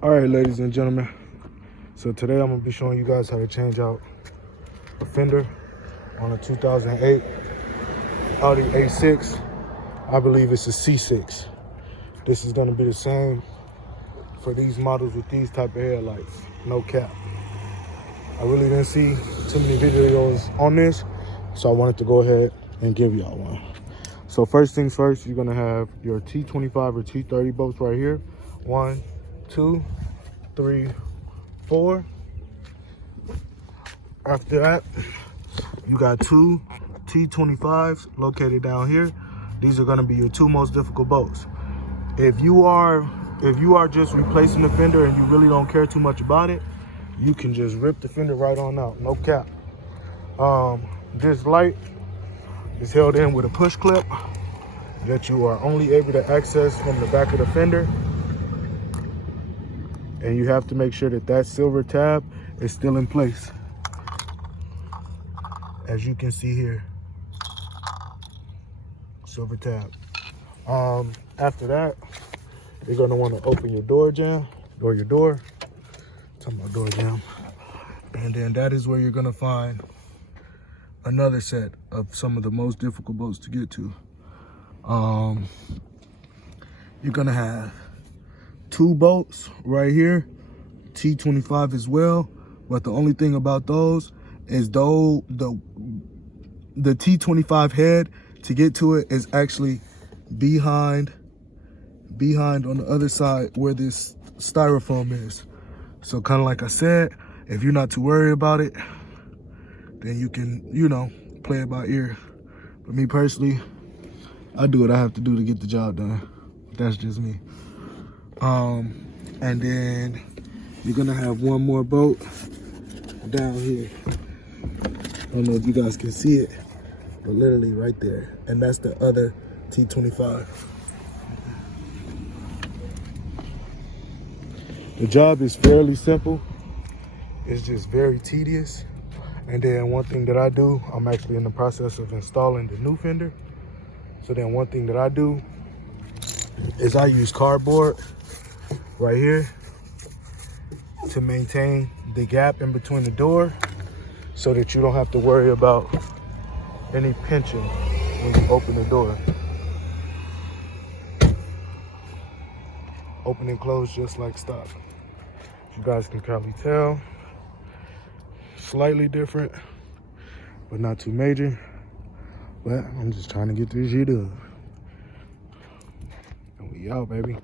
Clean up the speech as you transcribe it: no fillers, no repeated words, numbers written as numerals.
All right, ladies and gentlemen. So today I'm gonna be showing you guys how to change out a fender on a 2008 Audi A6. I believe it's a C6. This is gonna be the same for these models with these type of headlights, no cap. I really didn't see too many videos on this, so I wanted to go ahead and give y'all one. So first things first, you're gonna have your T25 or T30 bolts right here. 1, 2, 3, 4. After that, you got 2 T25s located down here. These are gonna be your 2 most difficult bolts. If you are just replacing the fender and you really don't care too much about it, you can just rip the fender right on out, no cap. This light is held in with a push clip that you are only able to access from the back of the fender. And you have to make sure that that silver tab is still in place. As you can see here, silver tab. After that, you're gonna wanna open your door jamb, or your door. Talking about door jamb. And then that is where you're gonna find another set of some of the most difficult bolts to get to. You're gonna have 2 bolts right here, T25 as well. But the only thing about those is though the T25 head, to get to it, is actually behind on the other side where this styrofoam is. So kind of like I said, if you're not too worried about it, then you can, play it by ear. But me personally, I do what I have to do to get the job done. That's just me. And then you're gonna have 1 more bolt down here. I don't know if you guys can see it, but literally right there. And that's the other T25. The job is fairly simple. It's just very tedious. And then one thing that I do, I'm actually in the process of installing the new fender. So then one thing that I do is I use cardboard right here to maintain the gap in between the door so that you don't have to worry about any pinching when you open the door. Open and close just like stock. You guys can probably tell, slightly different, but not too major. But I'm just trying to get this shit done. And we out, baby.